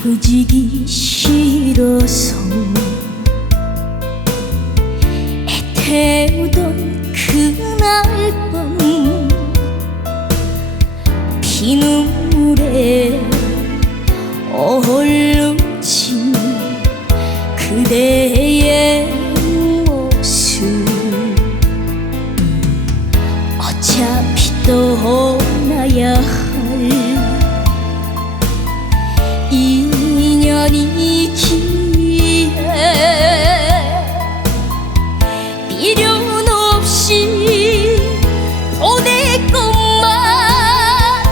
아프지기 싫어서 애태우던 그날 밤 비눈물에 얼룩진 그대의 모습 어차피 떠나야 할 인연이기에 미련 없이 보낼 것만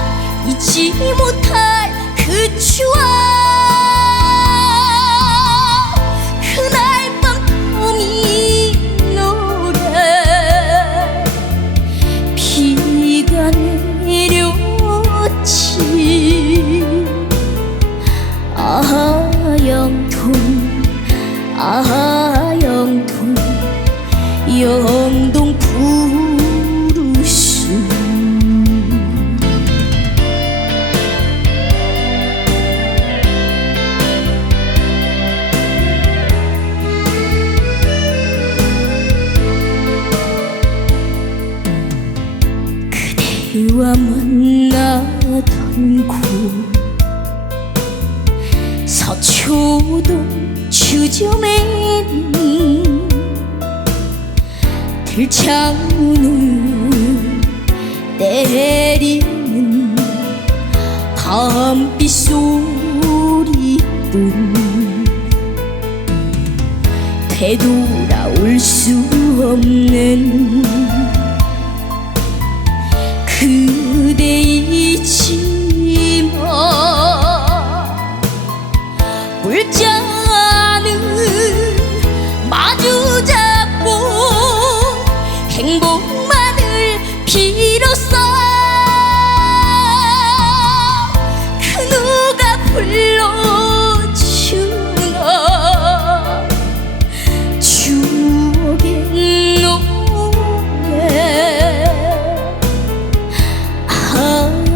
잊지 못할 그 추억 아 영통 아 영통 영동 부르스 그대와 만나던 곳 서초동 주점에는 들창문을 때리는 밤비 소리뿐 되돌아올 수 없는 그대이지 불자는 마주 잡고 행복만을 빌어, 그 누가 불러주나 추억의 노래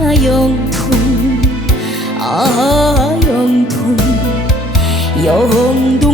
아영통 아영통 有红都